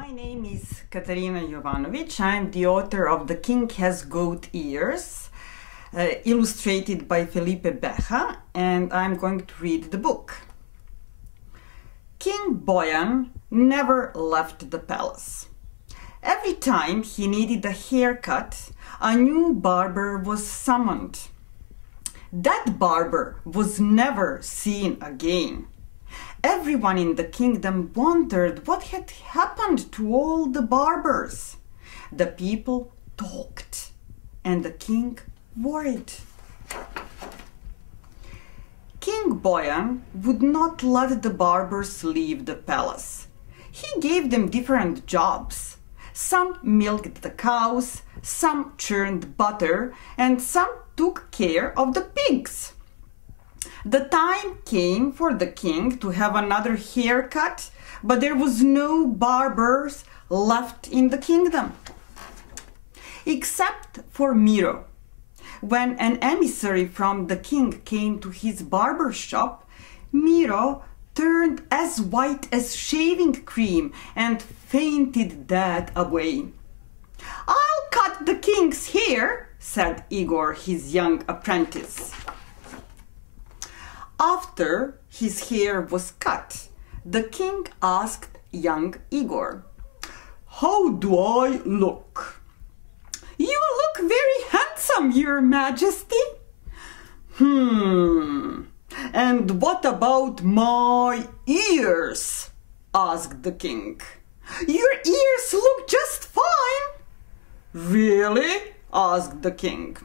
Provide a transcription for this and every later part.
My name is Katarina Jovanavic. I'm the author of The King Has Goat Ears, illustrated by Felipe Beja, and I'm going to read the book. King Boyan never left the palace. Every time he needed a haircut, a new barber was summoned. That barber was never seen again. Everyone in the kingdom wondered what had happened to all the barbers. The people talked, and the king worried. King Boyan would not let the barbers leave the palace. He gave them different jobs. Some milked the cows, some churned butter, and some took care of the pigs. The time came for the king to have another haircut, but there was no barbers left in the kingdom. Except for Miro. When an emissary from the king came to his barber shop, Miro turned as white as shaving cream and fainted dead away. "I'll cut the king's hair," said Igor, his young apprentice. After his hair was cut, the king asked young Igor, "How do I look?" "You look very handsome, Your Majesty." And what about my ears?" asked the king. "Your ears look just fine." "Really?" asked the king.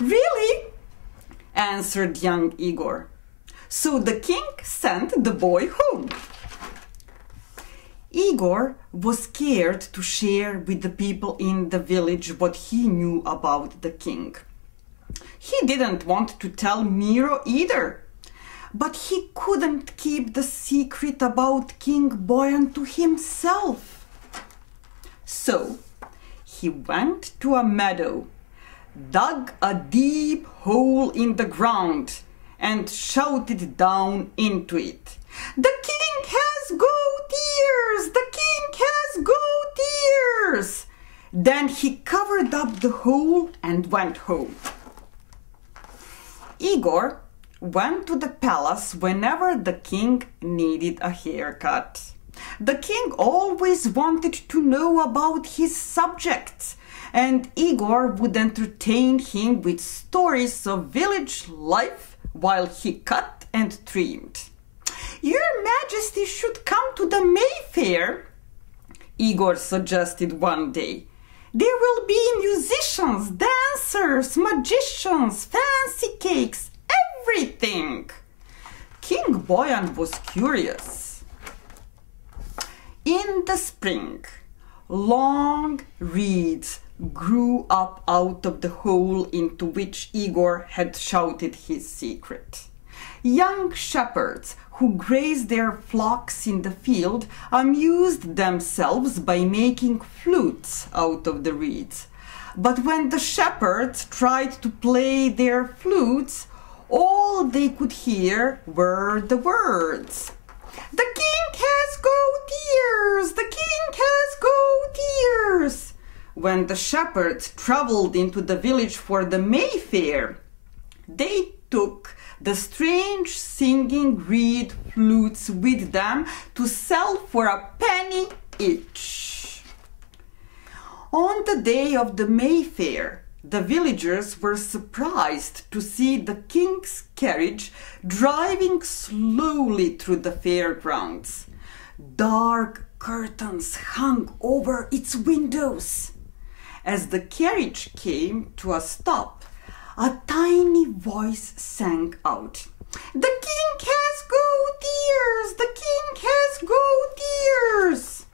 "Really?" answered young Igor. So the king sent the boy home. Igor was scared to share with the people in the village what he knew about the king. He didn't want to tell Miro either, but he couldn't keep the secret about King Boyan to himself. So he went to a meadow, dug a deep hole in the ground, and shouted down into it, "The king has goat ears! The king has goat ears!" Then he covered up the hole and went home. Igor went to the palace whenever the king needed a haircut. The king always wanted to know about his subjects, and Igor would entertain him with stories of village life while he cut and trimmed. "Your Majesty should come to the Mayfair," Igor suggested one day. "There will be musicians, dancers, magicians, fancy cakes, everything." King Boyan was curious. In the spring, long reeds grew up out of the hole into which Igor had shouted his secret. Young shepherds who grazed their flocks in the field amused themselves by making flutes out of the reeds. But when the shepherds tried to play their flutes, all they could hear were the words, "The king has goat ears! The king has goat ears!" When the shepherds traveled into the village for the Mayfair, they took the strange singing reed flutes with them to sell for a penny each. On the day of the Mayfair, the villagers were surprised to see the king's carriage driving slowly through the fairgrounds. Dark curtains hung over its windows. As the carriage came to a stop, a tiny voice sang out, "The king has goat ears! The king has goat ears!"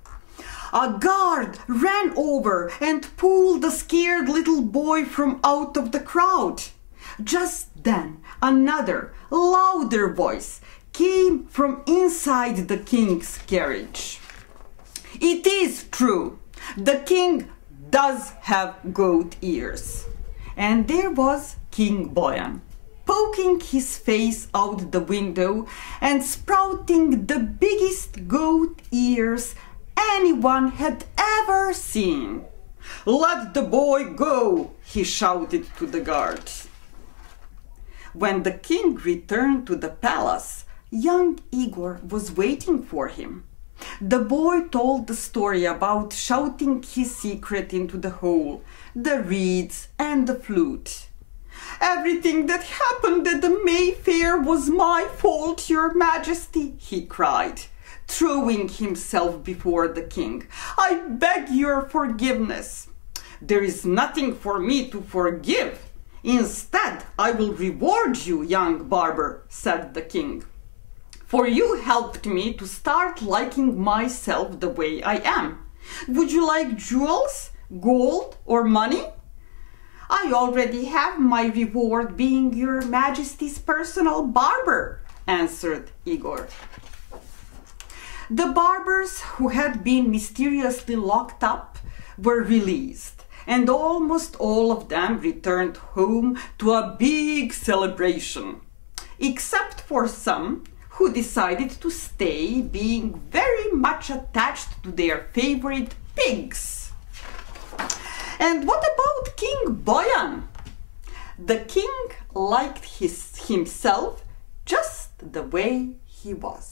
A guard ran over and pulled the scared little boy from out of the crowd. Just then, another, louder voice came from inside the king's carriage. "It is true. The king does have goat ears." And there was King Boyan, poking his face out the window and sprouting the biggest goat ears anyone had ever seen. "Let the boy go," he shouted to the guards. When the king returned to the palace, young Igor was waiting for him. The boy told the story about shouting his secret into the hole, the reeds and the flute. "Everything that happened at the Mayfair was my fault, Your Majesty," he cried, throwing himself before the king. "I beg your forgiveness." "There is nothing for me to forgive. Instead, I will reward you, young barber," said the king. "For you helped me to start liking myself the way I am. Would you like jewels, gold, or money?" "I already have my reward being Your Majesty's personal barber," answered Igor. The barbers who had been mysteriously locked up were released, and almost all of them returned home to a big celebration, except for some who decided to stay, being very much attached to their favorite pigs. And what about King Boyan? The king liked himself just the way he was.